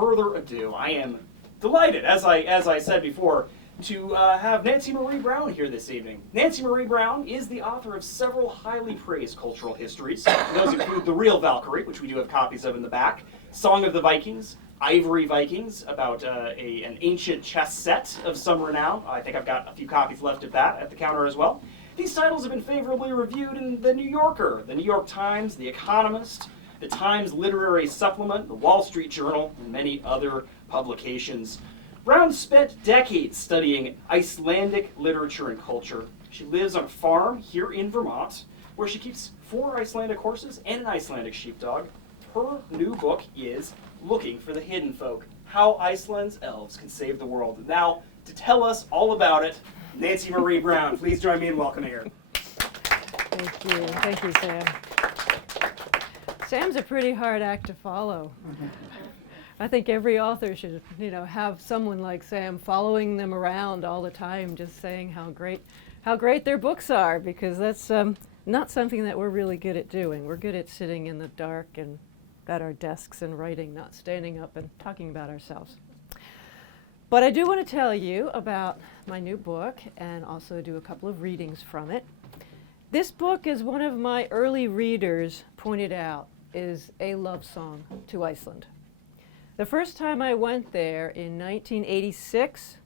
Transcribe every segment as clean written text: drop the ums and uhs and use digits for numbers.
further ado, I am delighted, as I said before, to have Nancy Marie Brown here this evening. Nancy Marie Brown is the author of several highly praised cultural histories. Those include The Real Valkyrie, which we do have copies of in the back, Song of the Vikings, Ivory Vikings, about an ancient chess set of some renown. I think I've got a few copies left of that at the counter as well. These titles have been favorably reviewed in The New Yorker, The New York Times, The Economist, The Times Literary Supplement, The Wall Street Journal, and many other publications. Brown spent decades studying Icelandic literature and culture. She lives on a farm here in Vermont, where she keeps 4 Icelandic horses and an Icelandic sheepdog. Her new book is Looking for the Hidden Folk, How Iceland's Elves Can Save the World. Now, to tell us all about it, Nancy Marie Brown. Please join me in welcoming her. Thank you. Thank you, Sam. Sam's a pretty hard act to follow. I think every author should, have someone like Sam following them around all the time, just saying how great their books are, because that's not something that we're really good at doing. We're good at sitting in the dark and at our desks and writing, not standing up and talking about ourselves. But I do want to tell you about my new book and also do a couple of readings from it. This book, as one of my early readers pointed out, is a love song to Iceland. The first time I went there in 1986,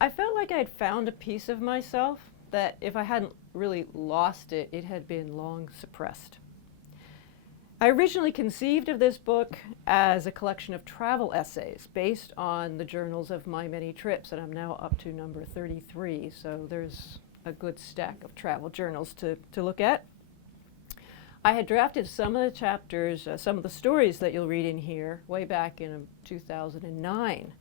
I felt like I'd found a piece of myself that if I hadn't really lost it, it had been long suppressed. I originally conceived of this book as a collection of travel essays based on the journals of my many trips, and I'm now up to number 33, so there's a good stack of travel journals to look at. I had drafted some of the chapters, some of the stories that you'll read in here way back in 2009.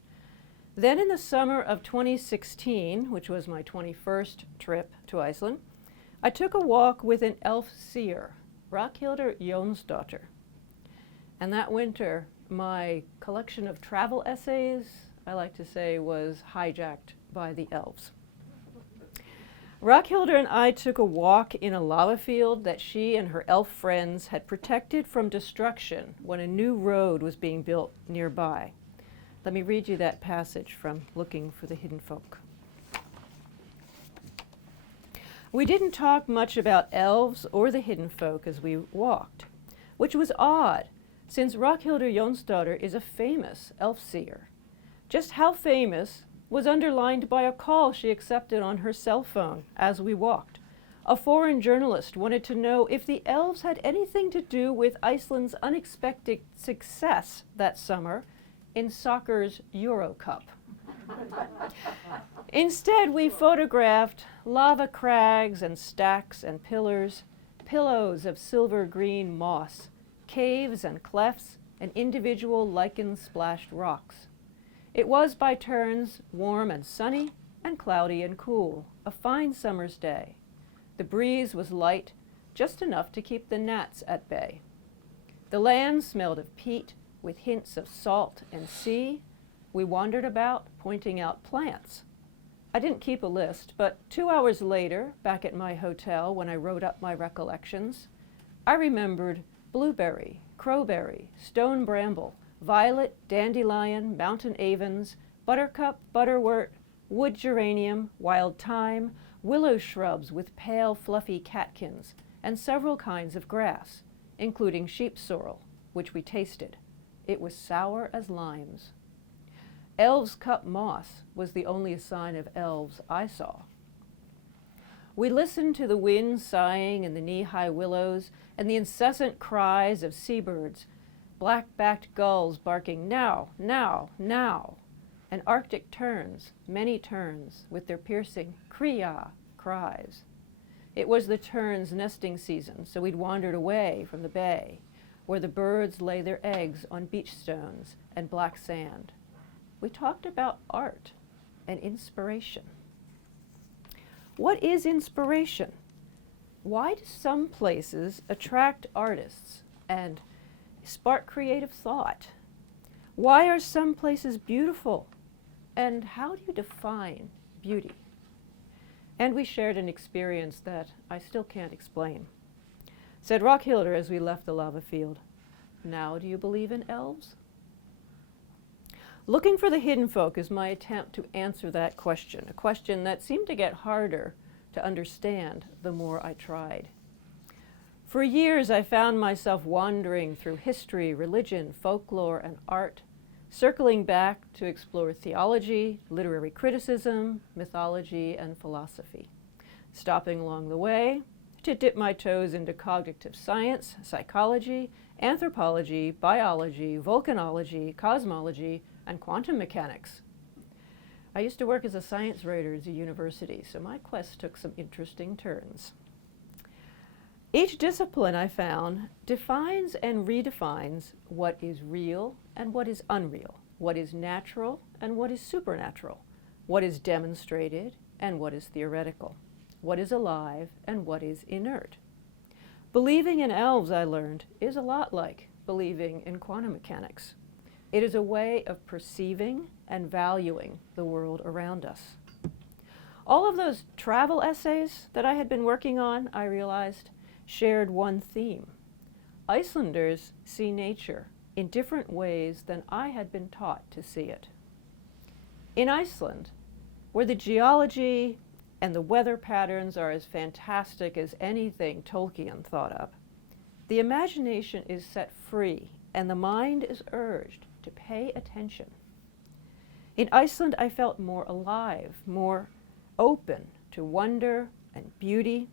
Then in the summer of 2016, which was my 21st trip to Iceland, I took a walk with an elf seer, Ragnhildur Jónsdóttir. And that winter, my collection of travel essays, I like to say, was hijacked by the elves. Ragnhildur and I took a walk in a lava field that she and her elf friends had protected from destruction when a new road was being built nearby. Let me read you that passage from Looking for the Hidden Folk. We didn't talk much about elves or the hidden folk as we walked, which was odd, since Ragnhildur Jónsdóttir is a famous elf seer. Just how famous was underlined by a call she accepted on her cell phone as we walked. A foreign journalist wanted to know if the elves had anything to do with Iceland's unexpected success that summer in soccer's Euro Cup. Instead, we photographed lava crags and stacks and pillars, pillows of silver-green moss, caves and clefts, and individual lichen-splashed rocks. It was by turns warm and sunny and cloudy and cool, a fine summer's day. The breeze was light, just enough to keep the gnats at bay. The land smelled of peat with hints of salt and sea. We wandered about, pointing out plants. I didn't keep a list, but 2 hours later, back at my hotel when I wrote up my recollections, I remembered blueberry, crowberry, stone bramble, violet, dandelion, mountain avens, buttercup, butterwort, wood geranium, wild thyme, willow shrubs with pale, fluffy catkins, and several kinds of grass, including sheep sorrel, which we tasted. It was sour as limes. Elves' cup moss was the only sign of elves I saw. We listened to the wind sighing in the knee-high willows and the incessant cries of seabirds, black-backed gulls barking now, now, now, and Arctic terns, many terns, with their piercing kriya cries. It was the terns' nesting season, so we'd wandered away from the bay, where the birds lay their eggs on beach stones and black sand. We talked about art and inspiration. What is inspiration? Why do some places attract artists and spark creative thought? Why are some places beautiful? And how do you define beauty? And we shared an experience that I still can't explain. Said Ragnhildur as we left the lava field, "Now do you believe in elves?" Looking for the hidden folk is my attempt to answer that question, a question that seemed to get harder to understand the more I tried. For years, I found myself wandering through history, religion, folklore, and art, circling back to explore theology, literary criticism, mythology, and philosophy, stopping along the way to dip my toes into cognitive science, psychology, anthropology, biology, volcanology, cosmology, and quantum mechanics. I used to work as a science writer at a university, so my quest took some interesting turns. Each discipline, I found, defines and redefines what is real and what is unreal, what is natural and what is supernatural, what is demonstrated and what is theoretical, what is alive and what is inert. Believing in elves, I learned, is a lot like believing in quantum mechanics. It is a way of perceiving and valuing the world around us. All of those travel essays that I had been working on, I realized, shared one theme. Icelanders see nature in different ways than I had been taught to see it. In Iceland, where the geology and the weather patterns are as fantastic as anything Tolkien thought up, the imagination is set free and the mind is urged to pay attention. In Iceland, I felt more alive, more open to wonder and beauty,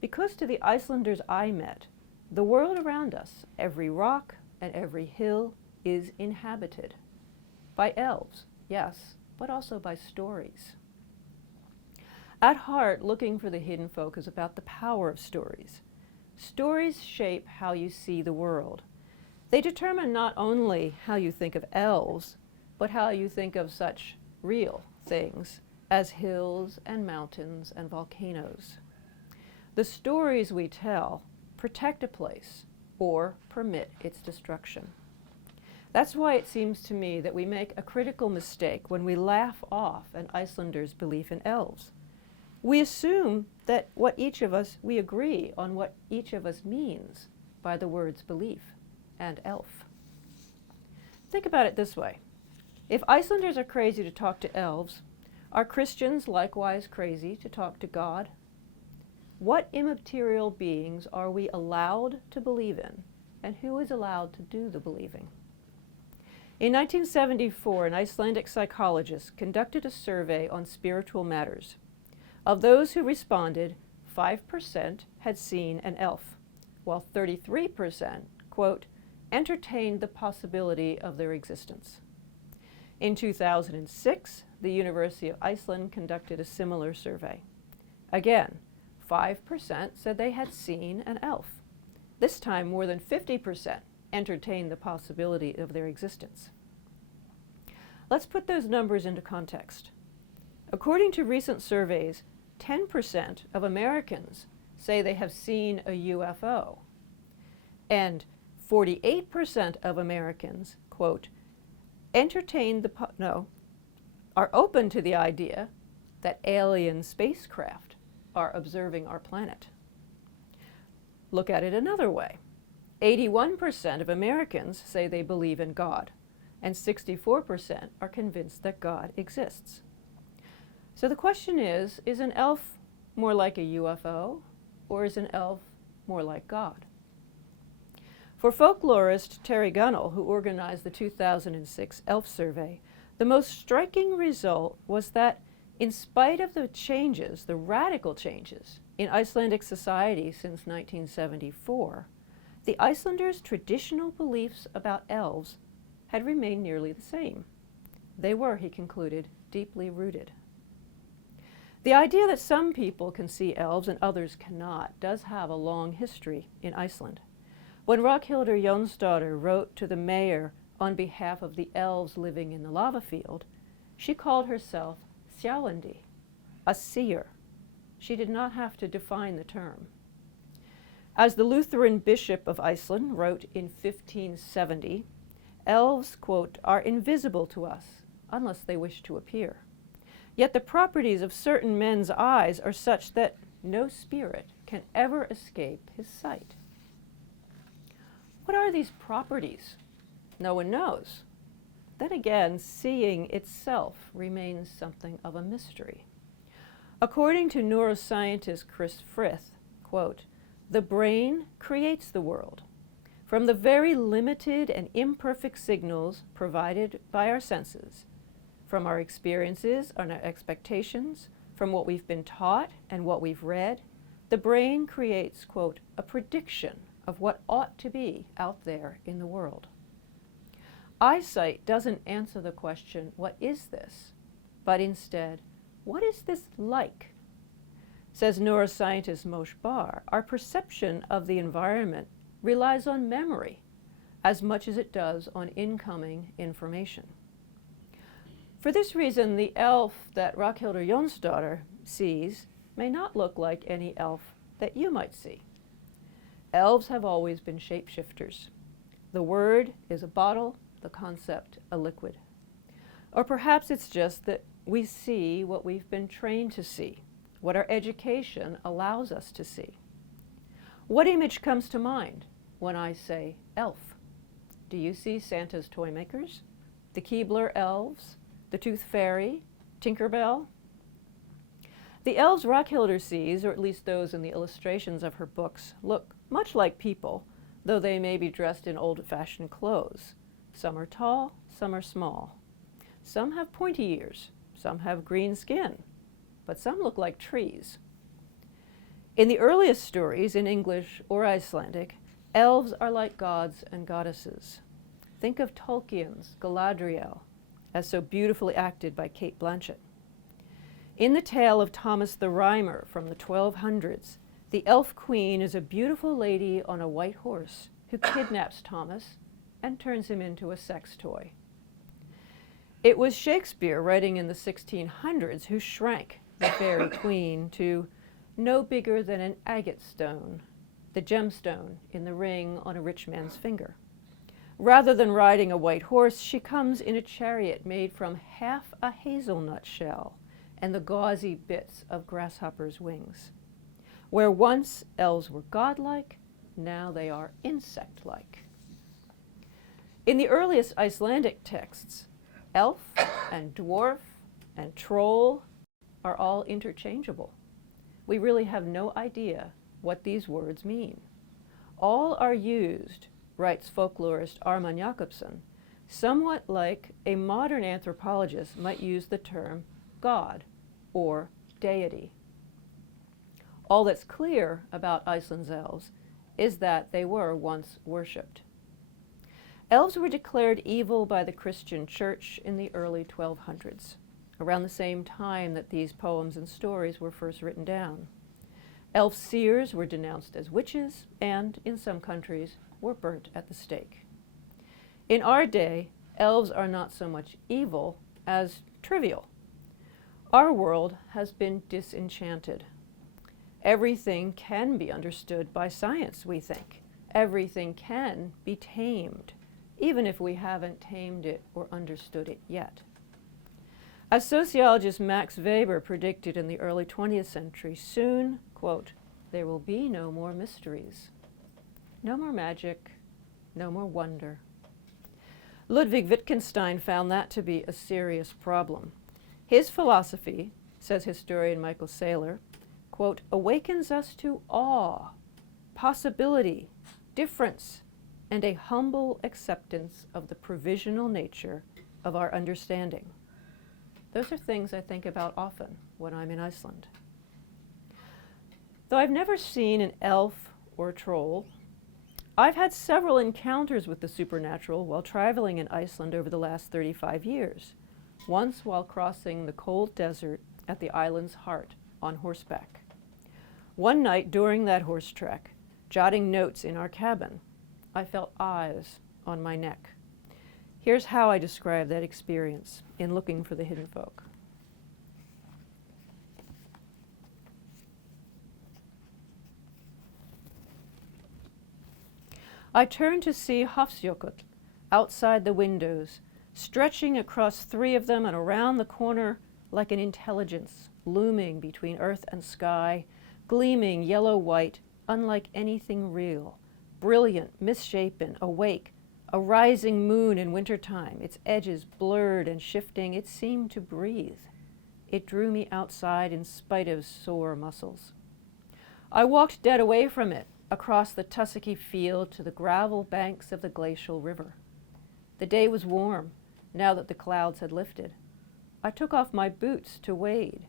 because to the Icelanders I met, the world around us, every rock and every hill, is inhabited by elves, yes, but also by stories. At heart, looking for the hidden folk is about the power of stories. Stories shape how you see the world. They determine not only how you think of elves, but how you think of such real things as hills and mountains and volcanoes. The stories we tell protect a place or permit its destruction. That's why it seems to me that we make a critical mistake when we laugh off an Icelander's belief in elves. We assume that we agree on what each of us means by the words belief and elf. Think about it this way. If Icelanders are crazy to talk to elves, are Christians likewise crazy to talk to God? What immaterial beings are we allowed to believe in, and who is allowed to do the believing? In 1974, an Icelandic psychologist conducted a survey on spiritual matters. Of those who responded, 5% had seen an elf, while 33%, quote, entertained the possibility of their existence. In 2006, the University of Iceland conducted a similar survey. Again, 5% said they had seen an elf. This time, more than 50% entertained the possibility of their existence. Let's put those numbers into context. According to recent surveys, 10% of Americans say they have seen a UFO, and 48% of Americans, quote, are open to the idea that alien spacecraft are observing our planet. Look at it another way. 81% of Americans say they believe in God, and 64% are convinced that God exists. So the question is an elf more like a UFO, or is an elf more like God? For folklorist Terry Gunnell, who organized the 2006 Elf Survey, the most striking result was that in spite of the changes, the radical changes, in Icelandic society since 1974, the Icelanders' traditional beliefs about elves had remained nearly the same. They were, he concluded, deeply rooted. The idea that some people can see elves and others cannot does have a long history in Iceland. When Ragnhildur Jónsdóttir wrote to the mayor on behalf of the elves living in the lava field, she called herself Sjáandi, a seer. She did not have to define the term. As the Lutheran Bishop of Iceland wrote in 1570, elves, quote, are invisible to us unless they wish to appear. Yet the properties of certain men's eyes are such that no spirit can ever escape his sight. What are these properties? No one knows. then again, seeing itself remains something of a mystery. According to neuroscientist Chris Frith, quote, "The brain creates the world. From the very limited and imperfect signals provided by our senses, from our experiences and our expectations, from what we've been taught and what we've read, the brain creates, quote, a prediction of what ought to be out there in the world." Eyesight doesn't answer the question, what is this? But instead, what is this like? Says neuroscientist Moshe Bar, our perception of the environment relies on memory as much as it does on incoming information. For this reason, the elf that Ragnhildur Jonsdottir sees may not look like any elf that you might see. Elves have always been shapeshifters. The word is a bottle, the concept a liquid. Or perhaps it's just that we see what we've been trained to see, what our education allows us to see. What image comes to mind when I say elf? Do you see Santa's toy makers, the Keebler elves, the Tooth Fairy, Tinkerbell? The elves Ragnhildur sees, or at least those in the illustrations of her books, look much like people, though they may be dressed in old-fashioned clothes. Some are tall, some are small. Some have pointy ears, some have green skin, but some look like trees. In the earliest stories, in English or Icelandic, elves are like gods and goddesses. Think of Tolkien's Galadriel, as so beautifully acted by Cate Blanchett. In the tale of Thomas the Rhymer from the 1200s, the elf queen is a beautiful lady on a white horse who kidnaps Thomas and turns him into a sex toy. It was Shakespeare, writing in the 1600s, who shrank the fairy queen to no bigger than an agate stone, the gemstone in the ring on a rich man's finger. Rather than riding a white horse, she comes in a chariot made from half a hazelnut shell and the gauzy bits of grasshoppers' wings. Where once elves were godlike, now they are insect-like. In the earliest Icelandic texts, elf and dwarf and troll are all interchangeable. We really have no idea what these words mean. All are used, writes folklorist Arman Jakobsson, somewhat like a modern anthropologist might use the term god or deity. All that's clear about Iceland's elves is that they were once worshipped. Elves were declared evil by the Christian Church in the early 1200s, around the same time that these poems and stories were first written down. Elf seers were denounced as witches and, in some countries, were burnt at the stake. In our day, elves are not so much evil as trivial. Our world has been disenchanted. Everything can be understood by science, we think. Everything can be tamed, even if we haven't tamed it or understood it yet. As sociologist Max Weber predicted in the early 20th century, soon, quote, there will be no more mysteries, no more magic, no more wonder. Ludwig Wittgenstein found that to be a serious problem. His philosophy, says historian Michael Saylor, quote, awakens us to awe, possibility, difference, and a humble acceptance of the provisional nature of our understanding. Those are things I think about often when I'm in Iceland. Though I've never seen an elf or a troll, I've had several encounters with the supernatural while traveling in Iceland over the last 35 years, once while crossing the cold desert at the island's heart on horseback. One night during that horse trek, jotting notes in our cabin, I felt eyes on my neck. Here's how I describe that experience in looking for the hidden folk. I turned to see Hofsjökull outside the windows, stretching across three of them and around the corner like an intelligence looming between earth and sky, gleaming yellow-white, unlike anything real, brilliant, misshapen, awake, A rising moon in wintertime, its edges blurred and shifting, it seemed to breathe. It drew me outside in spite of sore muscles. I walked dead away from it, across the tussocky field to the gravel banks of the glacial river. The day was warm, now that the clouds had lifted. I took off my boots to wade.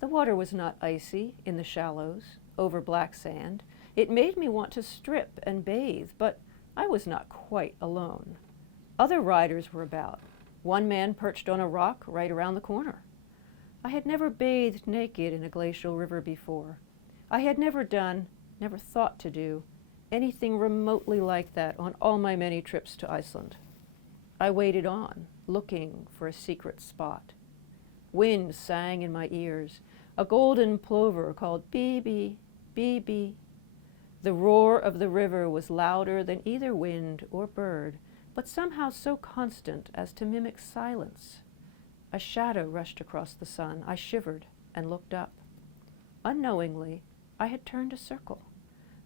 The water was not icy in the shallows, over black sand. It made me want to strip and bathe, but I was not quite alone. Other riders were about. One man perched on a rock right around the corner. I had never bathed naked in a glacial river before. I had never thought to do, anything remotely like that on all my many trips to Iceland. I waded on, looking for a secret spot. Wind sang in my ears. A golden plover called bee-bee, bee-bee. The roar of the river was louder than either wind or bird, but somehow so constant as to mimic silence. A shadow rushed across the sun. I shivered and looked up. Unknowingly, I had turned a circle.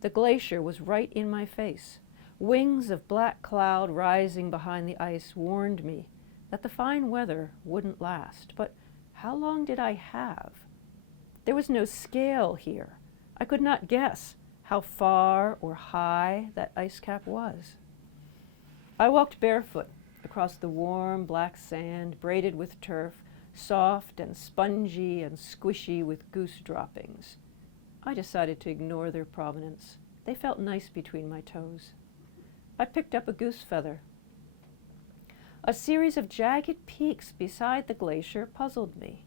The glacier was right in my face. Wings of black cloud rising behind the ice warned me that the fine weather wouldn't last. But how long did I have? There was no scale here. I could not guess how far or high that ice cap was. I walked barefoot across the warm black sand braided with turf, soft and spongy and squishy with goose droppings. I decided to ignore their provenance. They felt nice between my toes. I picked up a goose feather. A series of jagged peaks beside the glacier puzzled me.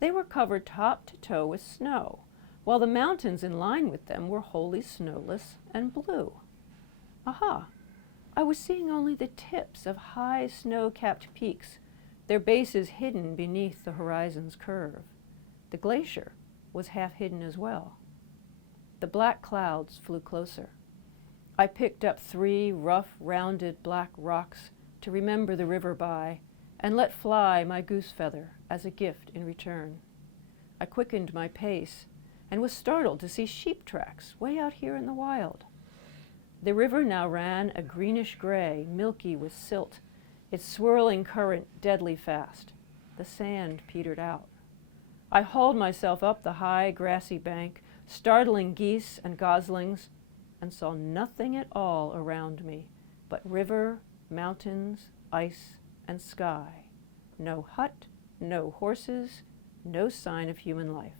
They were covered top to toe with snow, while the mountains in line with them were wholly snowless and blue. Aha! I was seeing only the tips of high snow-capped peaks, their bases hidden beneath the horizon's curve. The glacier was half hidden as well. The black clouds flew closer. I picked up 3 rough, rounded black rocks to remember the river by, and let fly my goose feather as a gift in return. I quickened my pace and was startled to see sheep tracks way out here in the wild. The river now ran a greenish-gray, milky with silt, its swirling current deadly fast. The sand petered out. I hauled myself up the high, grassy bank, startling geese and goslings, and saw nothing at all around me but river, mountains, ice, and sky. No hut, no horses, no sign of human life.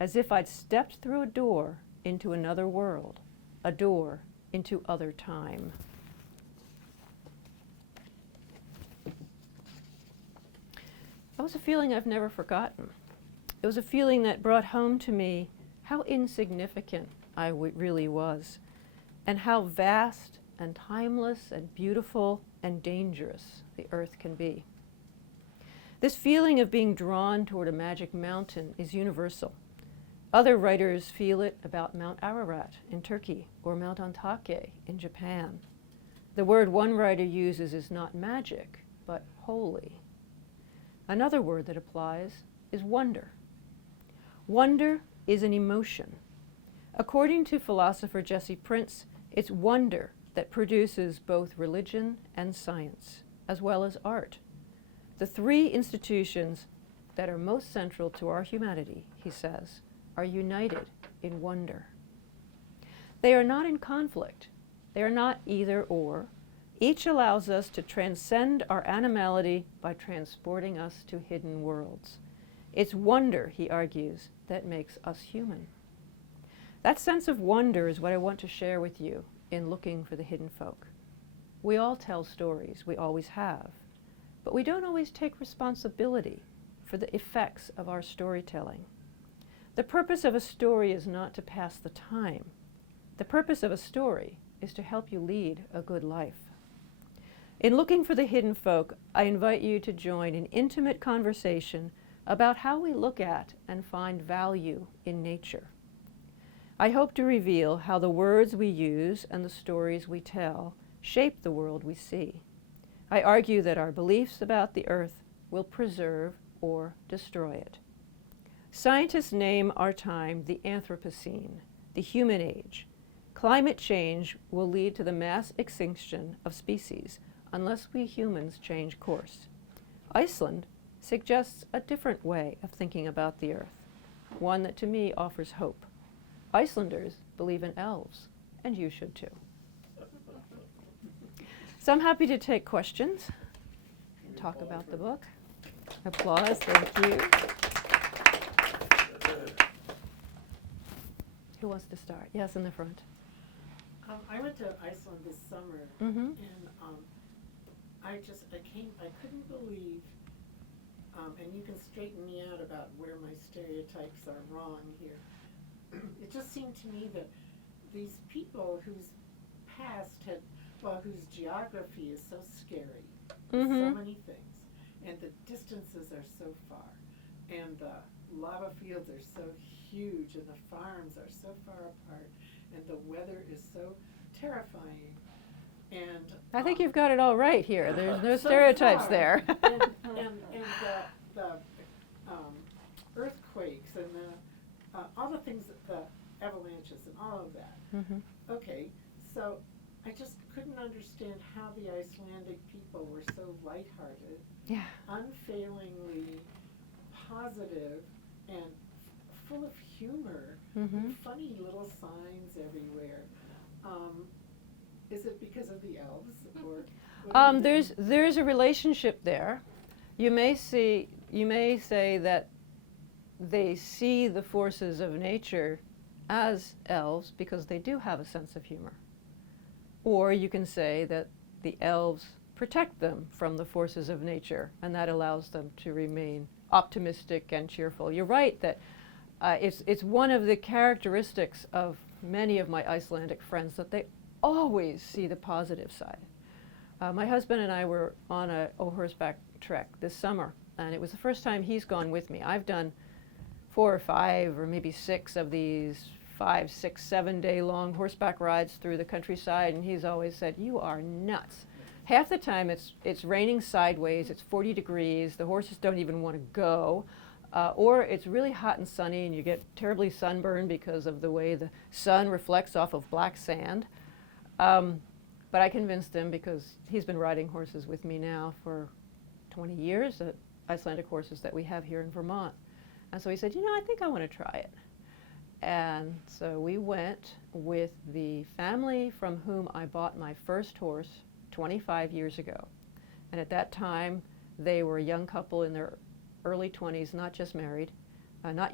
As if I'd stepped through a door into another world, a door into other time. That was a feeling I've never forgotten. It was a feeling that brought home to me how insignificant I really was, and how vast and timeless and beautiful and dangerous the earth can be. This feeling of being drawn toward a magic mountain is universal. Other writers feel it about Mount Ararat in Turkey or Mount Ontake in Japan. The word one writer uses is not magic, but holy. Another word that applies is wonder. Wonder is an emotion. According to philosopher Jesse Prince, it's wonder that produces both religion and science, as well as art. The 3 institutions that are most central to our humanity, he says, are united in wonder. They are not in conflict. They are not either or. Each allows us to transcend our animality by transporting us to hidden worlds. It's wonder, he argues, that makes us human. That sense of wonder is what I want to share with you in Looking for the Hidden Folk. We all tell stories, we always have, but we don't always take responsibility for the effects of our storytelling. The purpose of a story is not to pass the time. The purpose of a story is to help you lead a good life. In Looking for the Hidden Folk, I invite you to join an intimate conversation about how we look at and find value in nature. I hope to reveal how the words we use and the stories we tell shape the world we see. I argue that our beliefs about the earth will preserve or destroy it. Scientists name our time the Anthropocene, the human age, climate change will lead to the mass extinction of species unless we humans change course. Iceland suggests a different way of thinking about the Earth, one that to me offers hope. Icelanders believe in elves, and you should too. So I'm happy to take questions and talk about the book. Applause, thank you. Who wants to start? Yes, in the front. I went to Iceland this summer, Mm-hmm. and I couldn't believe, and you can straighten me out about where my stereotypes are wrong here. It just seemed to me that these people whose past whose geography is so scary, so many things, and the distances are so far, and the lava fields are so huge, and the farms are so far apart, and the weather is so terrifying. And I think you've got it all right here. There's no so stereotypes far, there. and the earthquakes and all the things, the avalanches and all of that. Mm-hmm. Okay, so I just couldn't understand how the Icelandic people were so lighthearted, Yeah. unfailingly positive, and full of humor, Mm-hmm. funny little signs everywhere. Is it because of the elves, or? what do you think? There's a relationship there. You may say that they see the forces of nature as elves because they do have a sense of humor. Or you can say that the elves protect them from the forces of nature, and that allows them to remain optimistic and cheerful. You're right that it's one of the characteristics of many of my Icelandic friends that they always see the positive side. My husband and I were on a horseback trek this summer, and it was the first time he's gone with me. I've done 4 or 5 or maybe 6 of these 5, 6, 7 day long horseback rides through the countryside, and he's always said, "You are nuts." Half the time it's raining sideways, it's 40 degrees, the horses don't even want to go, or it's really hot and sunny and you get terribly sunburned because of the way the sun reflects off of black sand. But I convinced him, because he's been riding horses with me now for 20 years, the Icelandic horses that we have here in Vermont. And so he said, I think I want to try it. And so we went with the family from whom I bought my first horse 25 years ago. And at that time, they were a young couple in their early 20s, not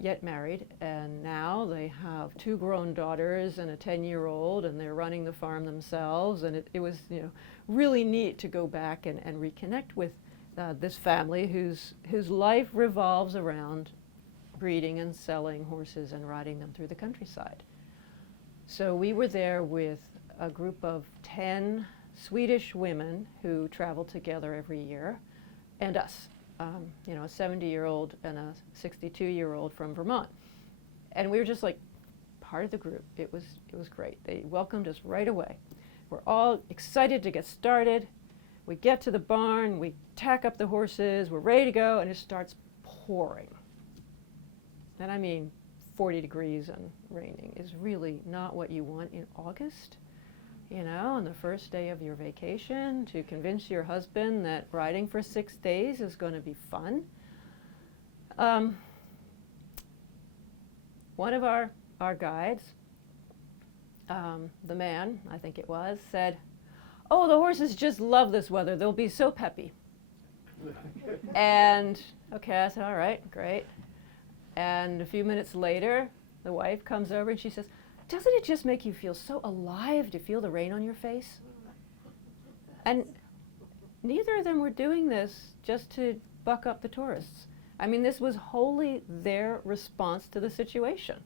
yet married, and now they have 2 grown daughters and a 10-year-old, and they're running the farm themselves, and it was really neat to go back and reconnect with this family whose life revolves around breeding and selling horses and riding them through the countryside. So we were there with a group of 10 Swedish women who travel together every year, and us. A 70-year-old and a 62-year-old from Vermont. And we were just like part of the group. It was great. They welcomed us right away. We're all excited to get started. We get to the barn, we tack up the horses, we're ready to go, and it starts pouring. And I mean 40 degrees and raining is really not what you want in August. On the first day of your vacation, to convince your husband that riding for 6 days is going to be fun. One of our guides, the man, I think it was, said, "Oh, the horses just love this weather. They'll be so peppy." And, okay, I said, "All right, great." And a few minutes later, the wife comes over and she says, "Doesn't it just make you feel so alive to feel the rain on your face?" And neither of them were doing this just to buck up the tourists. I mean, this was wholly their response to the situation.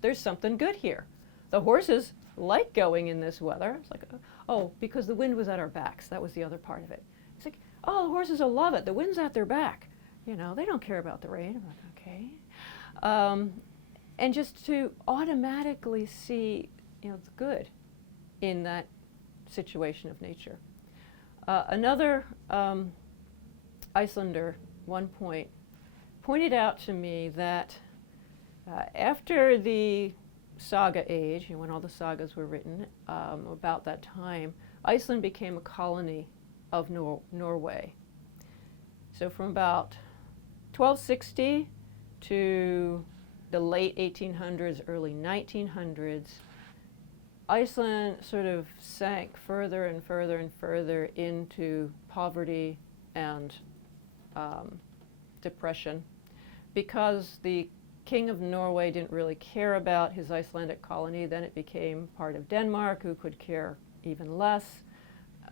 There's something good here. The horses like going in this weather. It's like, oh, because the wind was at our backs. That was the other part of it. It's like, oh, the horses will love it. The wind's at their back. They don't care about the rain. I'm like, okay. And just to automatically see, the good in that situation of nature. Another Icelander, one point, pointed out to me that after the saga age, when all the sagas were written, about that time, Iceland became a colony of Norway. So from about 1260 to the late 1800s, early 1900s, Iceland sort of sank further and further and further into poverty and depression because the King of Norway didn't really care about his Icelandic colony. Then it became part of Denmark, who could care even less.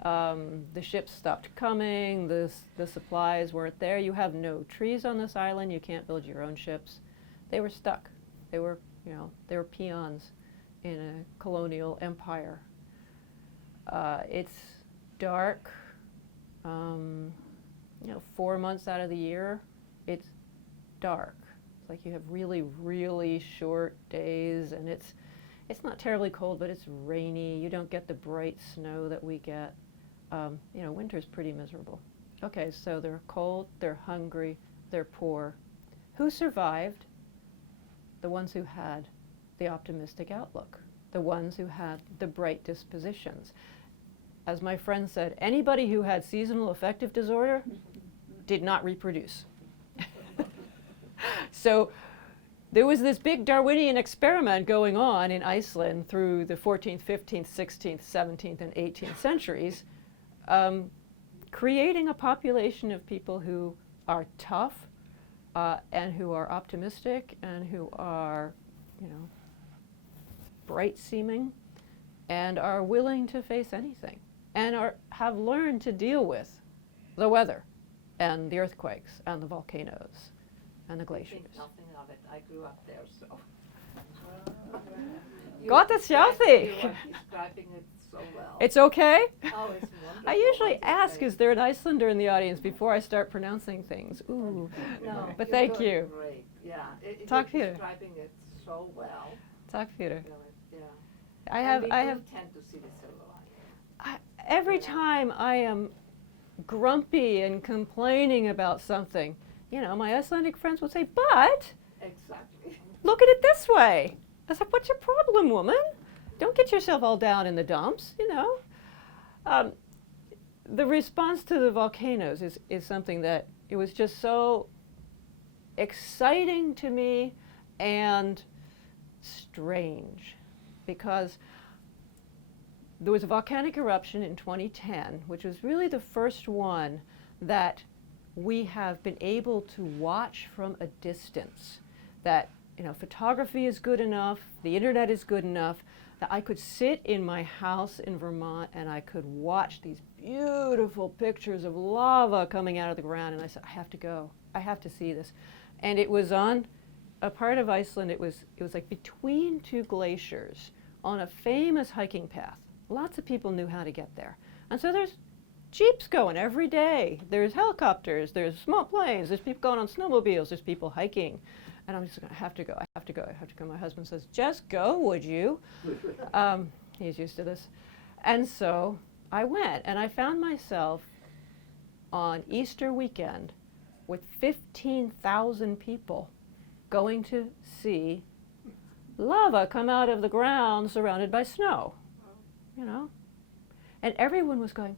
The ships stopped coming, the supplies weren't there. You have no trees on this island, you can't build your own ships. They were stuck. They were peons in a colonial empire. It's dark, 4 months out of the year, it's dark. It's like you have really, really short days, and it's not terribly cold, but it's rainy. You don't get the bright snow that we get. Winter's pretty miserable. Okay, so they're cold, they're hungry, they're poor. Who survived? The ones who had the optimistic outlook, the ones who had the bright dispositions. As my friend said, anybody who had seasonal affective disorder did not reproduce. So there was this big Darwinian experiment going on in Iceland through the 14th, 15th, 16th, 17th, and 18th centuries, creating a population of people who are tough and who are optimistic and who are, bright-seeming and are willing to face anything and have learned to deal with the weather and the earthquakes and the volcanoes and the glaciers. I think nothing of it. I grew up there, so. Gott ist You are describing it so well. It's okay? Oh, it's wonderful. I usually what you ask, say. is there an Icelander in the audience before I start pronouncing things? Ooh. No, But you're thank doing you. Great, yeah. Tack för You're det. describing it so well. Tack för det. Really, yeah. I And have, we I do have, tend to see the silver lining. every time I am grumpy and complaining about something, my Icelandic friends would say, but Exactly. look at it this way. I was like, what's your problem, woman? Don't get yourself all down in the dumps, The response to the volcanoes is something that it was just so exciting to me and strange, because there was a volcanic eruption in 2010, which was really the first one that we have been able to watch from a distance. That photography is good enough, the internet is good enough, that I could sit in my house in Vermont and I could watch these beautiful pictures of lava coming out of the ground, and I said, I have to go, I have to see this. And it was on a part of Iceland, it was like between two glaciers on a famous hiking path. Lots of people knew how to get there. And so there's jeeps going every day. There's helicopters, there's small planes, there's people going on snowmobiles, there's people hiking. And I'm just going, I have to go. My husband says, just go, would you? He's used to this. And so I went, and I found myself on Easter weekend with 15,000 people going to see lava come out of the ground surrounded by snow, And everyone was going,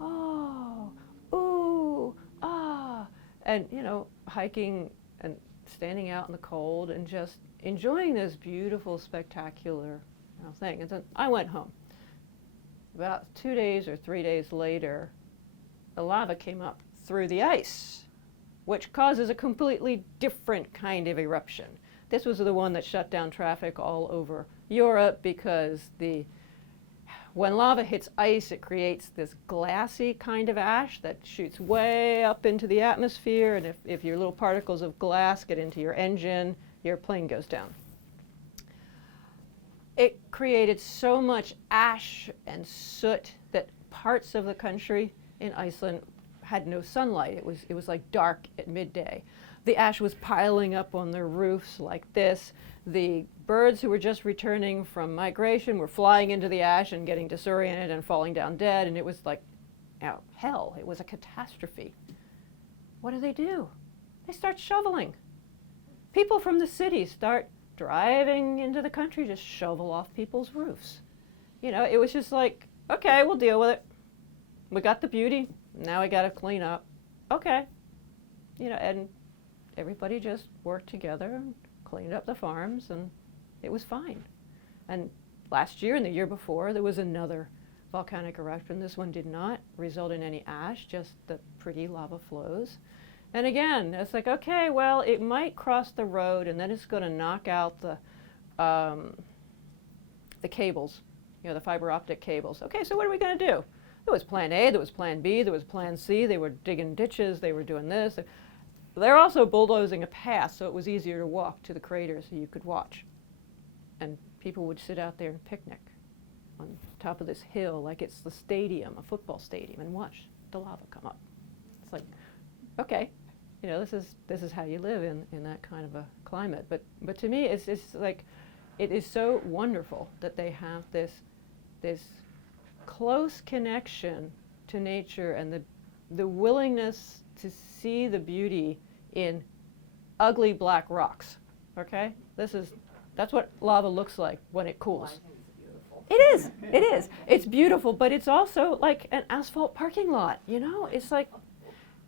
oh, ooh, ah, and, hiking and standing out in the cold and just enjoying this beautiful, spectacular thing. And then I went home. About 2 days or 3 days later, the lava came up through the ice, which causes a completely different kind of eruption. This was the one that shut down traffic all over Europe because when lava hits ice, it creates this glassy kind of ash that shoots way up into the atmosphere, and if your little particles of glass get into your engine, your plane goes down. It created so much ash and soot that parts of the country in Iceland had no sunlight. It was like dark at midday. The ash was piling up on their roofs like this. The birds who were just returning from migration were flying into the ash and getting disoriented and falling down dead, and it was like hell. It was a catastrophe. What do? They start shoveling. People from the city start driving into the country to shovel off people's roofs. You know, it was just like, okay, we'll deal with it. We got the beauty, now we got to clean up. Okay. You know, and everybody just worked together and cleaned up the farms, and it was fine. And last year and the year before, there was another volcanic eruption. This one did not result in any ash, just the pretty lava flows. And again, it's like, okay, well, it might cross the road, and then it's going to knock out the cables, you know, the fiber optic cables. Okay, so what are we going to do? There was plan A, there was plan B, there was plan C. They were digging ditches, they were doing this. They're also bulldozing a path, so it was easier to walk to the crater so you could watch. And people would sit out there and picnic on top of this hill like it's the stadium, a football stadium, and watch the lava come up. It's like, okay, you know, this is how you live in that kind of a climate. But to me, it's like, it is so wonderful that they have this close connection to nature and the willingness to see the beauty in ugly black rocks. Okay, that's what lava looks like when it cools. It is. It is. It's beautiful, but it's also like an asphalt parking lot. You know, it's like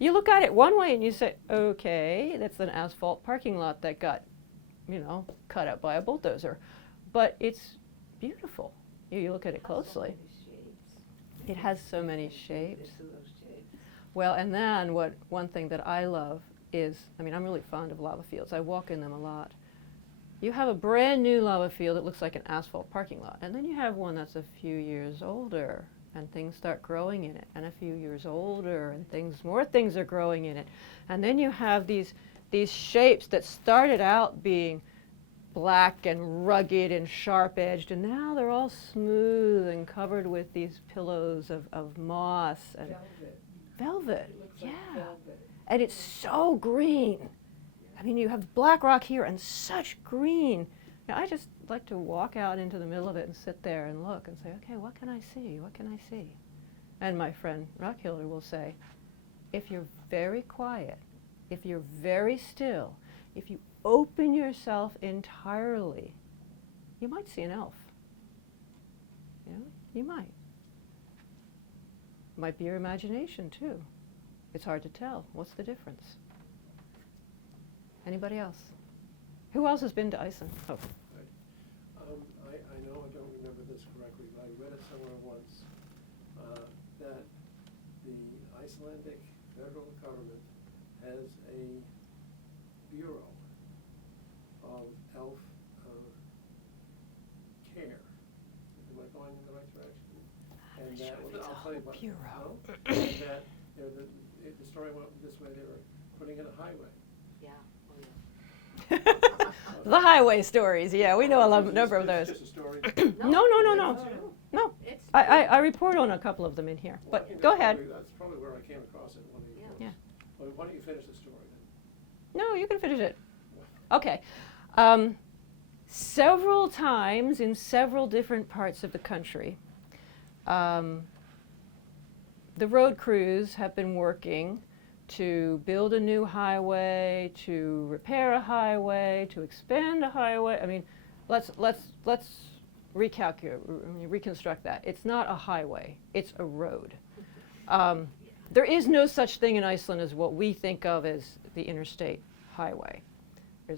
you look at it one way and you say, okay, that's an asphalt parking lot that got, you know, cut up by a bulldozer, but it's beautiful. You look at it closely. It has so many shapes. Well, and then one thing that I love is, I mean, I'm really fond of lava fields. I walk in them a lot. You have a brand new lava field that looks like an asphalt parking lot, and then you have one that's a few years older, and things start growing in it, and a few years older, and more things are growing in it. And then you have these shapes that started out being black and rugged and sharp-edged, and now they're all smooth and covered with these pillows of moss and velvet. It looks Yeah. like velvet. And it's so green. I mean, you have black rock here and such green. Now, I just like to walk out into the middle of it and sit there and look and say, okay, what can I see? What can I see? And my friend Rockhilder will say, if you're very quiet, if you're very still, if you open yourself entirely, you might see an elf. You know, you might. Might be your imagination, too. It's hard to tell. What's the difference? Anybody else? Who else has been to Iceland? Oh. I know I don't remember this correctly, but I read it somewhere once, that the Icelandic federal government has a bureau of elf care. Am I going in the right direction? And that, I'll tell you what. Bureau. No? And that, you know, the story went this way, they were putting in a highway. Yeah. Oh, yeah. The highway stories, yeah, we know a number of those. It's just a story. No. No. It's I report on a couple of them in here, Well, but you know, go ahead. That's probably where I came across it, one of your Yeah. books. Well, why don't you finish the story then? No, you can finish it. Okay. Several times in several different parts of the country, the road crews have been working to build a new highway, to repair a highway, to expand a highway. I mean, let's reconstruct that. It's not a highway, it's a road. There is no such thing in Iceland as what we think of as the interstate highway. I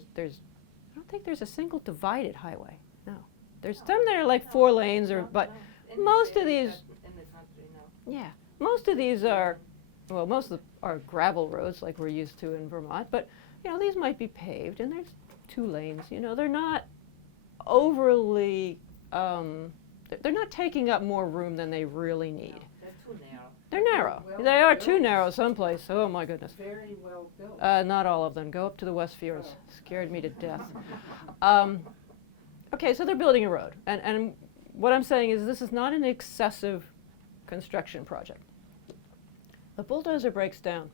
don't think there's a single divided highway. No. There's some that are like 4 lanes, but most of these, in the country, no. yeah, most of these are, well, most of them are gravel roads like we're used to in Vermont, but, you know, these might be paved, and there's 2 lanes, you know, they're not overly, they're not taking up more room than they really need. They're too narrow. They're narrow. Well They are built. too narrow someplace. Oh my goodness. Very well built. Not all of them. Go up to the West Fjords. Scared me to death. Okay, so they're building a road, and what I'm saying is this is not an excessive construction project. The bulldozer breaks down.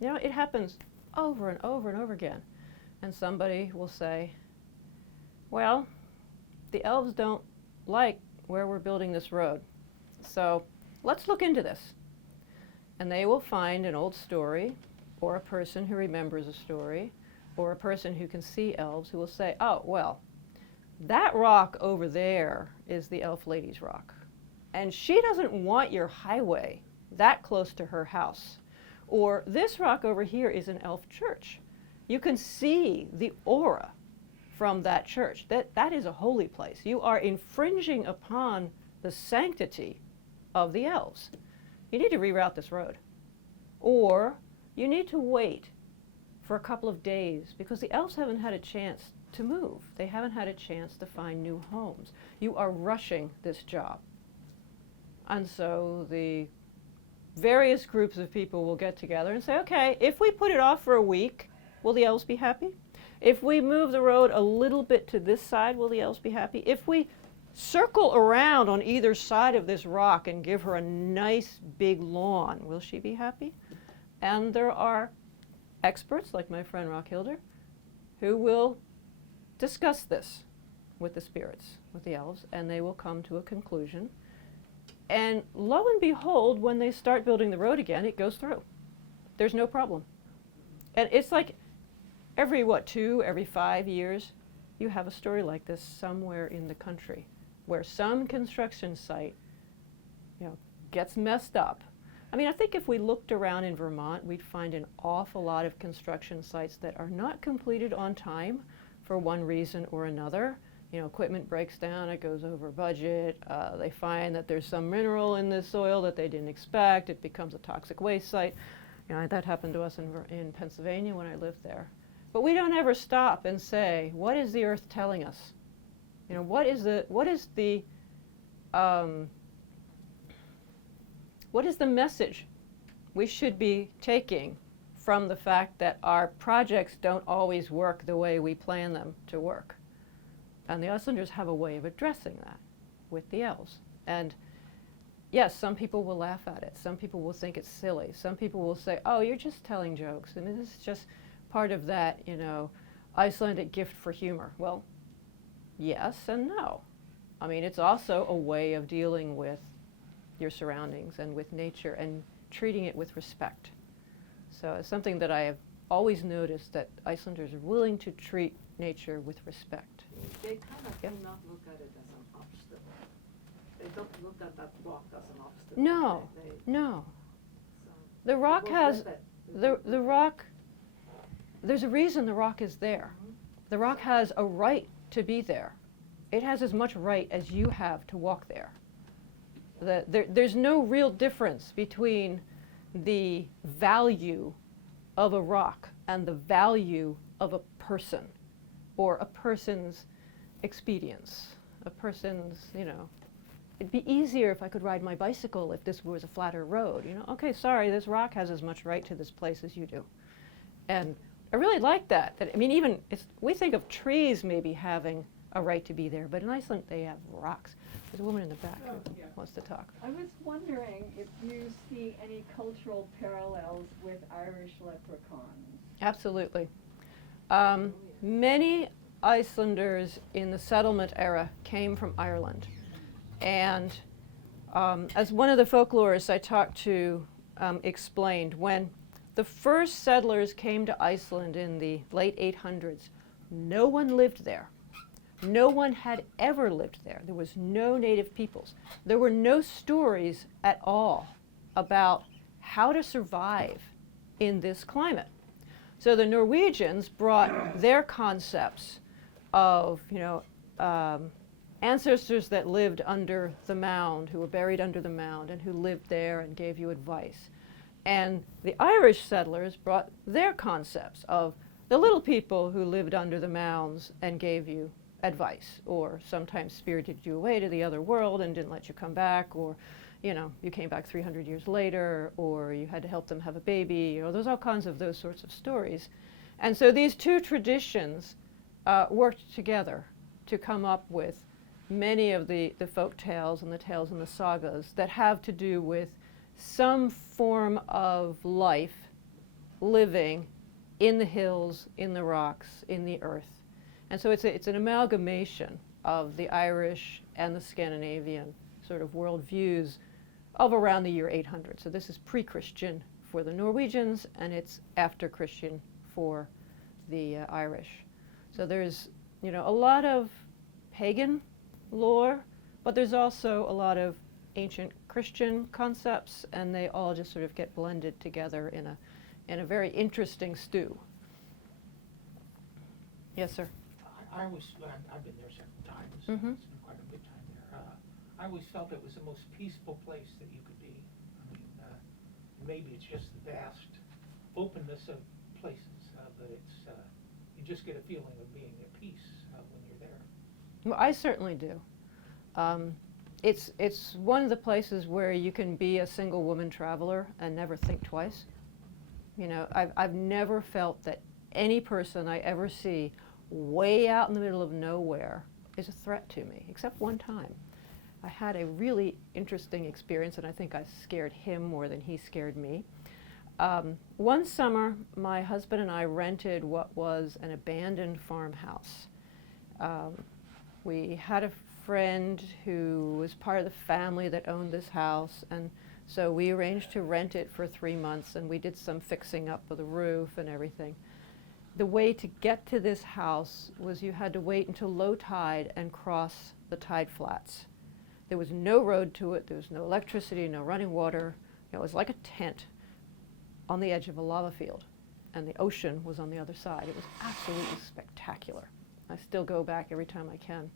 You know, it happens over and over and over again. And somebody will say, well, the elves don't like where we're building this road, so let's look into this. And they will find an old story, or a person who remembers a story, or a person who can see elves who will say, oh, well, that rock over there is the elf lady's rock. And she doesn't want your highway that close to her house. Or this rock over here is an elf church. You can see the aura from that church. That is a holy place. You are infringing upon the sanctity of the elves. You need to reroute this road. Or you need to wait for a couple of days because the elves haven't had a chance to move. They haven't had a chance to find new homes. You are rushing this job. And so the various groups of people will get together and say, okay, if we put it off for a week, will the elves be happy? If we move the road a little bit to this side, will the elves be happy? If we circle around on either side of this rock and give her a nice big lawn, will she be happy? And there are experts like my friend Rockhilder who will discuss this with the spirits, with the elves, and they will come to a conclusion. And lo and behold, when they start building the road again, it goes through. There's no problem. And it's like every 5 years, you have a story like this somewhere in the country where some construction site, gets messed up. I mean, I think if we looked around in Vermont, we'd find an awful lot of construction sites that are not completed on time for one reason or another. Equipment breaks down, it goes over budget, they find that there's some mineral in the soil that they didn't expect, it becomes a toxic waste site. That happened to us in Pennsylvania when I lived there. But we don't ever stop and say, what is the earth telling us? What is the message we should be taking from the fact that our projects don't always work the way we plan them to work? And the Icelanders have a way of addressing that with the elves. And yes, some people will laugh at it. Some people will think it's silly. Some people will say, oh, you're just telling jokes. I mean, this is just part of that, Icelandic gift for humor. Well, yes and no. I mean, it's also a way of dealing with your surroundings and with nature and treating it with respect. So it's something that I have always noticed, that Icelanders are willing to treat nature with respect. They kind of Yep. do not look at it as an obstacle. They don't look at that rock as an obstacle. No, no. So The rock they has, work with it. the rock, there's a reason the rock is there. The rock has a right to be there. It has as much right as you have to walk there. There's no real difference between the value of a rock and the value of a person, or a person's expedience, a person's, it'd be easier if I could ride my bicycle if this was a flatter road, Okay, sorry, this rock has as much right to this place as you do. And I really like that. I mean, even we think of trees maybe having a right to be there, but in Iceland they have rocks. There's a woman in the back who wants to talk. I was wondering if you see any cultural parallels with Irish leprechauns. Absolutely. Many Icelanders in the settlement era came from Ireland. And as one of the folklorists I talked to explained, when the first settlers came to Iceland in the late 800s, no one lived there. No one had ever lived there. There was no native peoples. There were no stories at all about how to survive in this climate. So the Norwegians brought their concepts of, ancestors that lived under the mound, who were buried under the mound, and who lived there and gave you advice. And the Irish settlers brought their concepts of the little people who lived under the mounds and gave you advice, or sometimes spirited you away to the other world and didn't let you come back, or you came back 300 years later, or you had to help them have a baby. There's all kinds of those sorts of stories. And so these two traditions worked together to come up with many of the folk tales and the tales and the sagas that have to do with some form of life living in the hills, in the rocks, in the earth. And so it's an amalgamation of the Irish and the Scandinavian sort of worldviews of around the year 800. So this is pre-Christian for the Norwegians, and it's after Christian for the Irish. So there's, you know, a lot of pagan lore, but there's also a lot of ancient Christian concepts, and they all just sort of get blended together in a very interesting stew. Yes, sir. I always, I've been there several times. Mhm. It's been quite a good time there. I always felt it was the most peaceful place that you could be. I mean, maybe it's just the vast openness of places, but it's, you just get a feeling of being at peace when you're there. Well, I certainly do. It's one of the places where you can be a single woman traveler and never think twice. You know, I've never felt that any person I ever see way out in the middle of nowhere is a threat to me, except one time. I had a really interesting experience, and I think I scared him more than he scared me. One summer, my husband and I rented what was an abandoned farmhouse. We had a friend who was part of the family that owned this house, and so we arranged to rent it for 3 months, and we did some fixing up of the roof and everything. The way to get to this house was you had to wait until low tide and cross the tide flats. There was no road to it, there was no electricity, no running water. It was like a tent on the edge of a lava field, and the ocean was on the other side. It was absolutely spectacular. I still go back every time I can.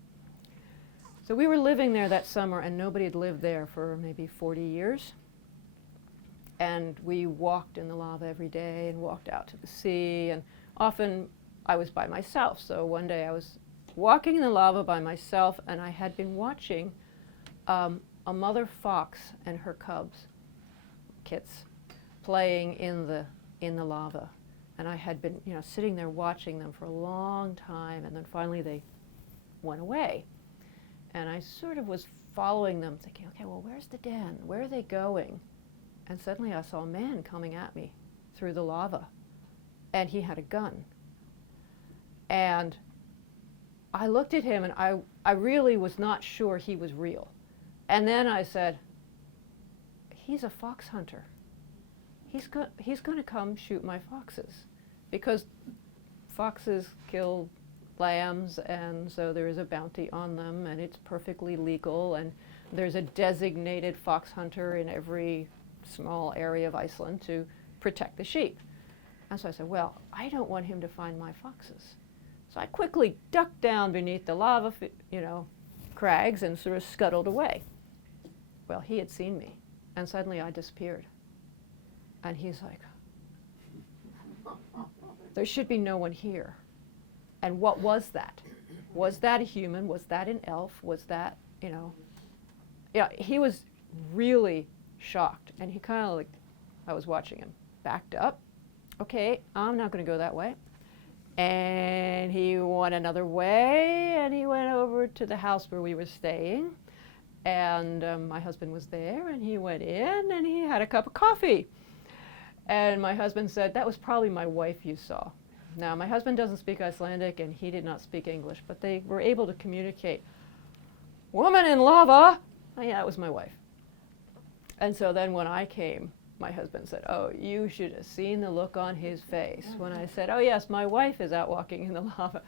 So we were living there that summer, and nobody had lived there for maybe 40 years. And we walked in the lava every day and walked out to the sea, and often I was by myself. So one day I was walking in the lava by myself, and I had been watching a mother fox and her cubs, kits, playing in the lava. And I had been, you know, sitting there watching them for a long time, and then finally they went away. And I sort of was following them, thinking, okay, well, where's the den? Where are they going? And suddenly I saw a man coming at me through the lava, and he had a gun. And I looked at him, and I really was not sure he was real. And then I said, he's a fox hunter. He's going to come shoot my foxes, because foxes kill lambs, and so there is a bounty on them, and it's perfectly legal, and there's a designated fox hunter in every small area of Iceland to protect the sheep. And so I said, well, I don't want him to find my foxes. So I quickly ducked down beneath the lava, crags, and sort of scuttled away. Well, he had seen me, and suddenly I disappeared. And he's like, there should be no one here. And what was that? Was that a human? Was that an elf? Was that, you know? Yeah, he was really shocked. And he kind of, like, I was watching him, backed up. Okay, I'm not going to go that way. And he went another way, and he went over to the house where we were staying. And my husband was there, and he went in, and he had a cup of coffee. And my husband said, that was probably my wife you saw. Now, my husband doesn't speak Icelandic, and he did not speak English, but they were able to communicate. Woman in lava! Oh, yeah, that was my wife. And so then when I came, my husband said, oh, you should have seen the look on his face when I said, oh, yes, my wife is out walking in the lava.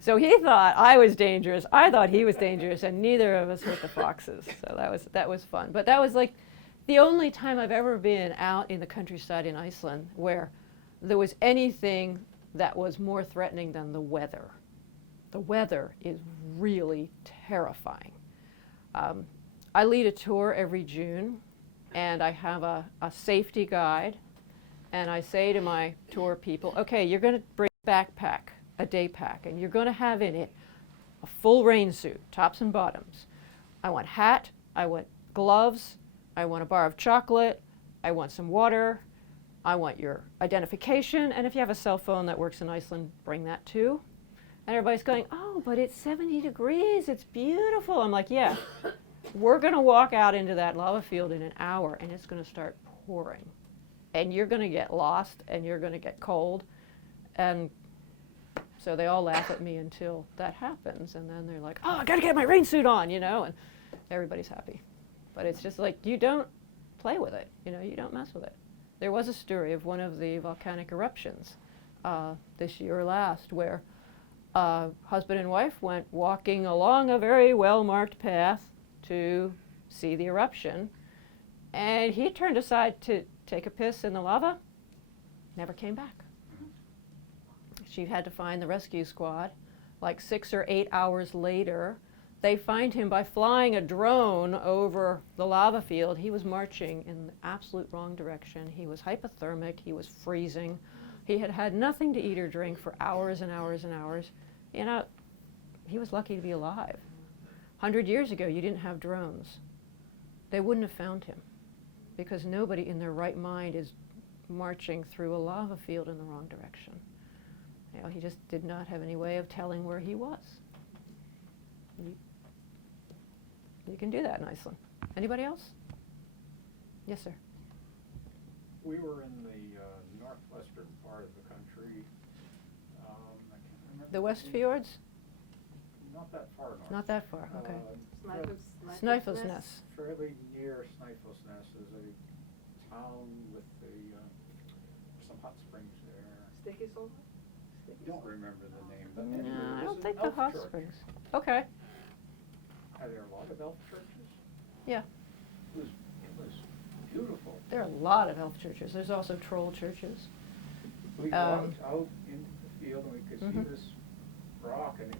So he thought I was dangerous. I thought he was dangerous, and neither of us hurt the foxes. So that was fun. But that was like the only time I've ever been out in the countryside in Iceland where there was anything that was more threatening than the weather. The weather is really terrifying. I lead a tour every June, and I have a safety guide, and I say to my tour people, okay, you're going to bring a backpack, a day pack, and you're going to have in it a full rain suit, tops and bottoms. I want hat, I want gloves, I want a bar of chocolate, I want some water, I want your identification, and if you have a cell phone that works in Iceland, bring that too. And everybody's going, oh, but it's 70 degrees, it's beautiful. I'm like, yeah, we're going to walk out into that lava field in an hour, and it's going to start pouring. And you're going to get lost, and you're going to get cold. And so they all laugh at me until that happens, and then they're like, oh, I got to get my rain suit on, you know, and everybody's happy. But it's just like, you don't play with it, you know, you don't mess with it. there was a story of one of the volcanic eruptions this year or last, where husband and wife went walking along a very well-marked path to see the eruption, and he turned aside to take a piss in the lava, never came back. She had to find the rescue squad. Like 6 or 8 hours later, they find him by flying a drone over the lava field. He was marching in the absolute wrong direction. He was hypothermic, he was freezing. He had had nothing to eat or drink for hours and hours and hours. You know, he was lucky to be alive. 100 years ago, you didn't have drones. They wouldn't have found him, because nobody in their right mind is marching through a lava field in the wrong direction. You know, he just did not have any way of telling where he was. You can do that in Iceland. Anybody else? Yes, sir. We were in the northwestern part of the country. I can't remember. The West Fjords? Not that far north. Not that far, okay. Snæfellsnes. Fairly near Snæfellsnes is a town with some hot springs there. Stykkishólmur? Don't remember the name, but No, anyway, I it don't was think an the elf hot church. springs. Okay. Are there a lot of elf churches? Yeah. It was beautiful. There are a lot of elf churches. There's also troll churches. We walked out into the field and we could Mhm. see this rock, and it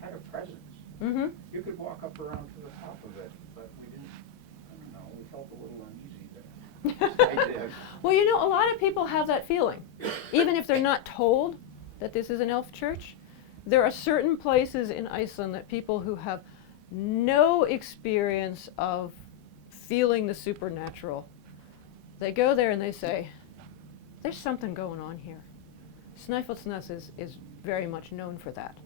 had a presence. Mm-hmm. You could walk up around to the top of it, but we didn't, I don't know, we felt a little uneasy there. I did. Well, you know, a lot of people have that feeling. Even if they're not told that this is an elf church, there are certain places in Iceland that people who have no experience of feeling the supernatural, they go there and they say, there's something going on here. Snæfellsnes is very much known for that.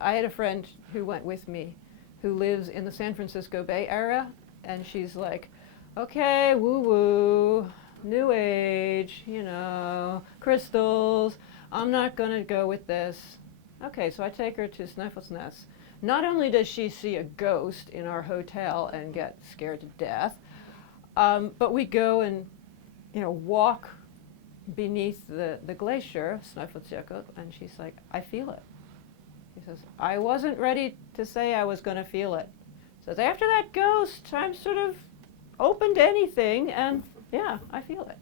I had a friend who went with me who lives in the San Francisco Bay Area, and she's like, okay, woo-woo, new age, you know, crystals, I'm not going to go with this. Okay, so I take her to Snæfellsnes. Not only does she see a ghost in our hotel and get scared to death, but we go and, you know, walk beneath the glacier, Snæfellsjökull, and she's like, I feel it. She says, I wasn't ready to say I was going to feel it. Says, after that ghost, I'm sort of open to anything, and yeah, I feel it.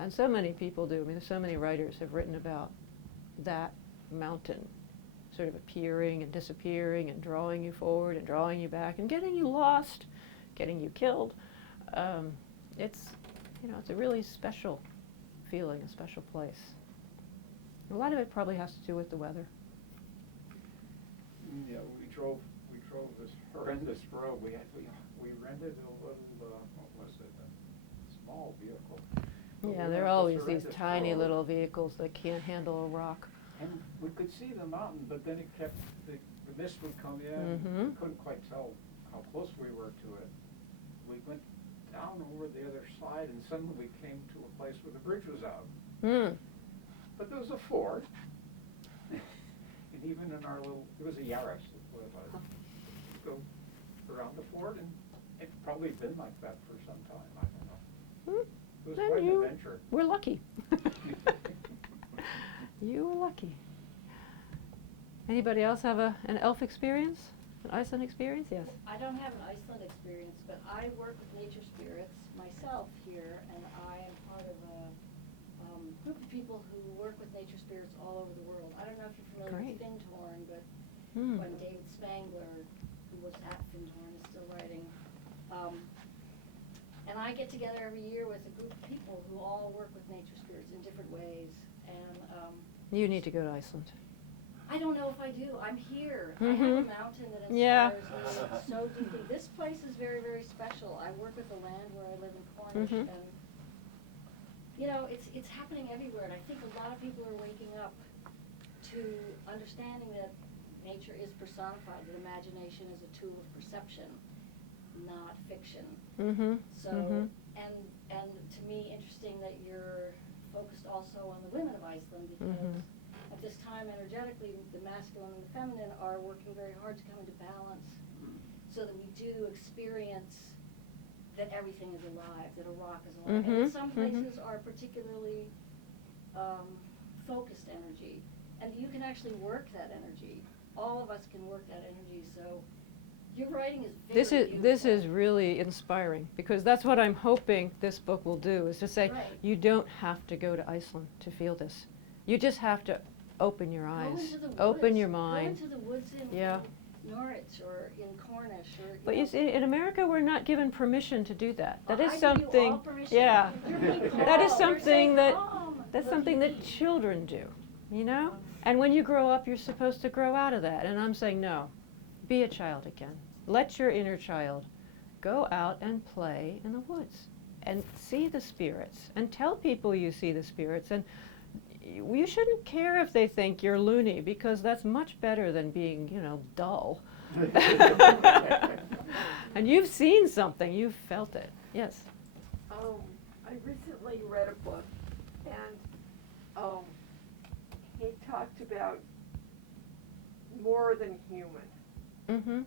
And so many people do. I mean, so many writers have written about that mountain sort of appearing and disappearing and drawing you forward and drawing you back and getting you lost, getting you killed. It's, you know, it's a really special feeling, a special place. A lot of it probably has to do with the weather. Yeah, we drove this horrendous road. We rented a little, what was it, a small vehicle. But Yeah, we there are went always this these horrendous tiny road, little vehicles that can't handle a rock. And we could see the mountain, but then it kept, the mist would come in. Mhm. We couldn't quite tell how close we were to it. We went down over the other side, and suddenly we came to a place where the bridge was out. Mm. But there was a ford. And even in our little, it was a Yaris, that's what it was. Go around the ford, and it's probably been like that for some time, I don't know. Mm. It was Then quite an you adventure. were lucky. You were lucky. Anybody else have an elf experience? An Iceland experience? Yes. I don't have an Iceland experience, but I work with nature spirits myself here, and I am part of a group of people who work with nature spirits all over the world. I don't know if you're familiar Great. with Findhorn, but Mm. when David Spangler, who was at Findhorn, is still writing. And I get together every year with a group of people who all work with nature spirits in different ways. And You need to go to Iceland. I don't know if I do. I'm here. I Mhm. have a mountain that Yeah. inspires me so deeply. This place is very, very special. I work with the land where I live in Cornish, Mhm. and you know, it's happening everywhere. And I think a lot of people are waking up to understanding that nature is personified. That imagination is a tool of perception, not fiction. Mm-hmm. So, Mhm. and to me, interesting that you're focused also on the women of Iceland, because Mhm. at this time, energetically, the masculine and the feminine are working very hard to come into balance, so that we do experience that everything is alive, that a rock is alive. And Mhm, that some mhm. places are particularly focused energy, and you can actually work that energy. All of us can work that energy, so your writing is very This is beautiful. really inspiring, because that's what I'm hoping this book will do, is to say, Right. you don't have to go to Iceland to feel this. You just have to open your Go eyes, into the open woods. your mind. Go into the woods in, Yeah. in Norwich or in Cornish or. But know. you see, in America, we're not given permission to do that. That I is give you all something, permission. yeah. You're being That is called. You're something saying, that, "Mom, that's look something at that me." children do, you know? And when you grow up, you're supposed to grow out of that. And I'm saying, no, be a child again. Let your inner child go out and play in the woods and see the spirits and tell people you see the spirits. And you shouldn't care if they think you're loony, because that's much better than being, dull. And you've seen something, you've felt it. Yes. I recently read a book, and he talked about more than human, Mm-hmm.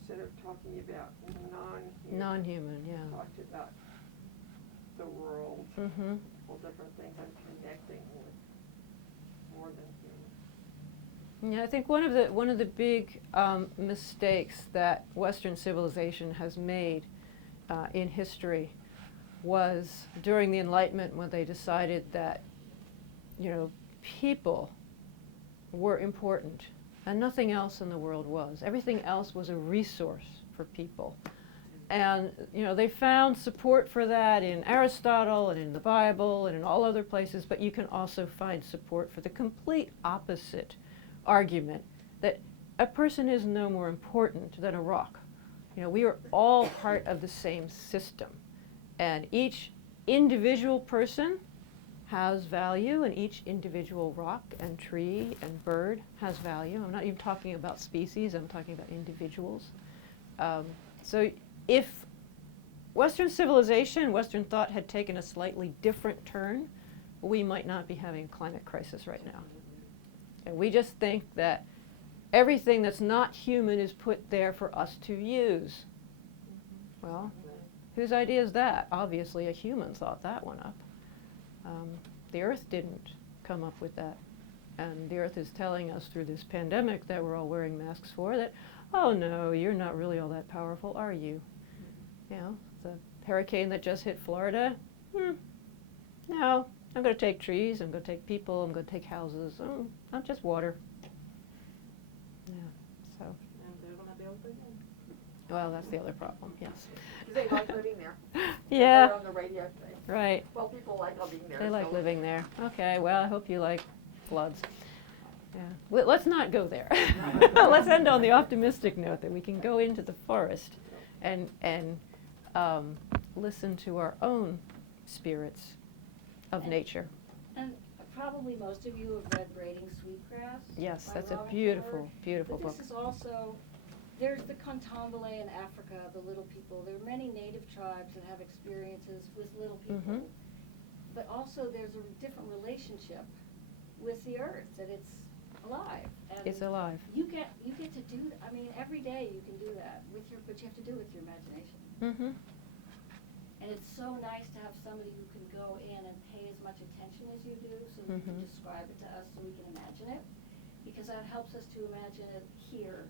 instead of talking about non-human. Non-human, yeah. Talked about the world, Mm-hmm. all different things, and connecting with more than human. Yeah, I think one of the big mistakes that Western civilization has made in history was during the Enlightenment, when they decided that, people were important and nothing else in the world was. Everything else was a resource for people. And, they found support for that in Aristotle and in the Bible and in all other places, but you can also find support for the complete opposite argument that a person is no more important than a rock. We are all part of the same system, and each individual person has value, and each individual rock and tree and bird has value. I'm not even talking about species, I'm talking about individuals. So if Western civilization, Western thought had taken a slightly different turn, we might not be having a climate crisis right now. And we just think that everything that's not human is put there for us to use. Well, whose idea is that? Obviously a human thought that one up. The Earth didn't come up with that. And the Earth is telling us through this pandemic that we're all wearing masks for that, oh no, you're not really all that powerful, are you? The hurricane that just hit Florida, no, I'm going to take trees, I'm going to take people, I'm going to take houses, not just water. Yeah, so. And they're gonna build again. Well, that's the other problem, yes. They like living there. Yeah. They're on the radio thing. Right. Well, people like living there. They like so- living there. Okay, well, I hope you like floods. Yeah. Let's not go there. Let's end on the optimistic note that we can go into the forest and listen to our own spirits of nature. And probably most of you have read Braiding Sweetgrass. Yes, by that's a Robin beautiful, Ford. beautiful But book. this is also, there's the Cantombole in Africa, the little people. There are many native tribes that have experiences with little people. Mhm. But also there's a different relationship with the earth, that it's alive. And It's alive. You get to do, every day you can do that but you have to do it with your imagination. Mm-hmm. And it's so nice to have somebody who can go in and pay as much attention as you do, so that you can Mhm. describe it to us so we can imagine it, because that helps us to imagine it here,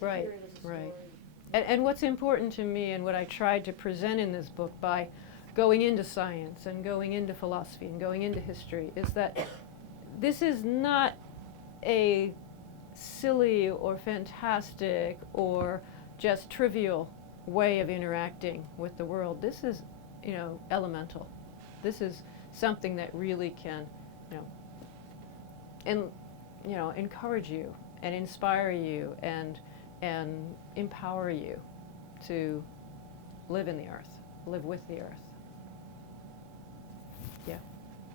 to Right, hear it as a right. story. And what's important to me, and what I tried to present in this book by going into science and going into philosophy and going into history, is that this is not a silly or fantastic or just trivial way of interacting with the world. This is, elemental. This is something that really can, encourage you and inspire you and empower you to live in the earth, live with the earth. Yeah.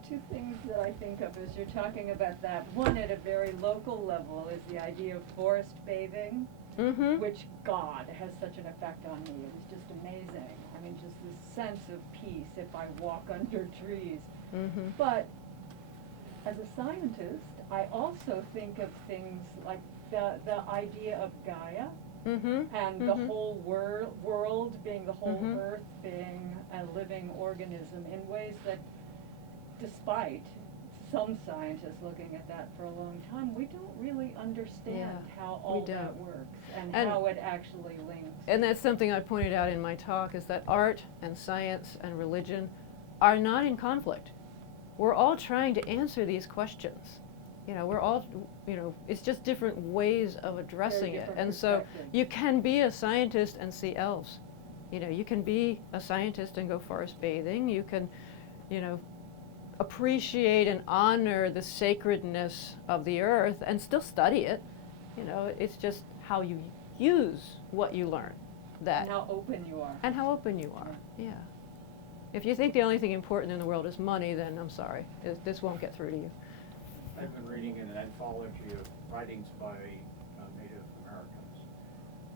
Two things that I think of as you're talking about that. One, at a very local level, is the idea of forest bathing, Mm-hmm. which, God, has such an effect on me. It was just amazing. Just this sense of peace if I walk under trees. Mm-hmm. But as a scientist, I also think of things like the idea of Gaia and the whole world being the whole Mhm. earth being a living organism in ways that, despite some scientists looking at that for a long time, we don't really understand Yeah, how we all that don't. works and And- how it actually links. And that's something I pointed out in my talk, is that art and science and religion are not in conflict. We're all trying to answer these questions. You know, we're all, you know, it's just different ways of addressing it. different And so perspectives. you can be a scientist and see elves. You know, you can be a scientist and go forest bathing. You can, you know, appreciate and honor the sacredness of the earth and still study it. You know, it's just how you use what you learn. That And how open you are. and how open you are. Yeah. If you think the only thing important in the world is money, then I'm sorry, this won't get through to you. I've been reading an anthology of writings by Native Americans.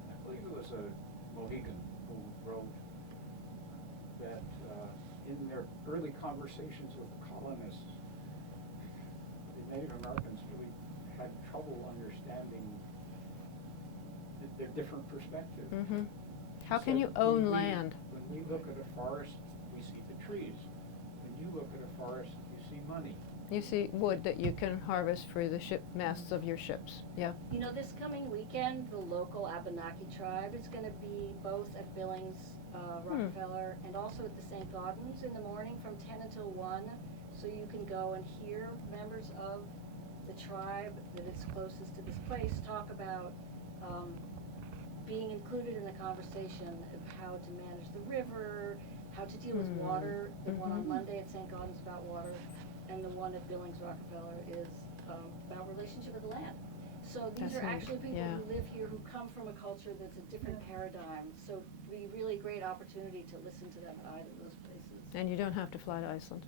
And I believe it was a Mohegan who wrote that in their early conversations with the colonists, the Native Americans really had trouble understanding their different perspectives. Mm-hmm. How can So you when own we- land? When we look at a forest, we see the trees. When you look at a forest, you see money. You see wood that you can harvest for the ship masts of your ships. Yeah. You know, this coming weekend, the local Abenaki tribe is gonna be both at Billings, Rockefeller, and also at the St. Gaudens in the morning from 10 until 1. So you can go and hear members of the tribe that is closest to this place talk about being included in the conversation of how to manage the river, how to deal with water. The one on Monday at St. Gaudens about water, and the one at Billings Rockefeller is about relationship with the land. So these That's are neat. actually people Yeah. who live here, who come from a culture that's a different paradigm. So it'd be really a great opportunity to listen to them at either of those places. And you don't have to fly to Iceland.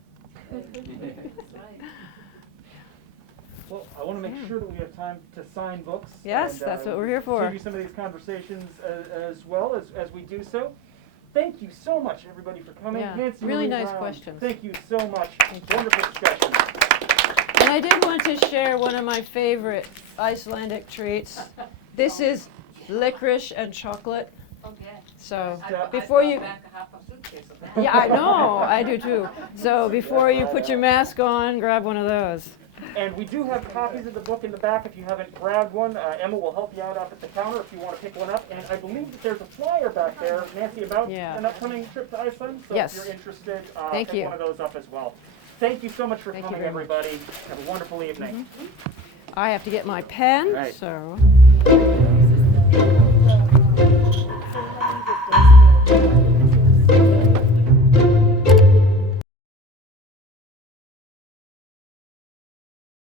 That's right. Well, I want to make sure that we have time to sign books. Yes, and, that's what we're here for. Continue some of these conversations as well as we do so. Thank you so much, everybody, for coming. Yeah, Nancy really Marie nice Brown, questions. Thank you so much. Thank you. Wonderful discussion. And I did want to share one of my favorite Icelandic treats. This is licorice and chocolate. Okay. So I before you, back a half a suitcase of that. yeah, I know, I do too. So before you put your mask on, grab one of those. And we do have copies of the book in the back if you haven't grabbed one. Emma will help you out up at the counter if you want to pick one up. And I believe that there's a flyer back there, Nancy, about Yeah. an upcoming trip to Iceland. So Yes. if you're interested, Thank pick you. one of those up as well. Thank you so much for Thank you coming, very much. everybody. Have a wonderful evening. I have to get my pen, Right. so.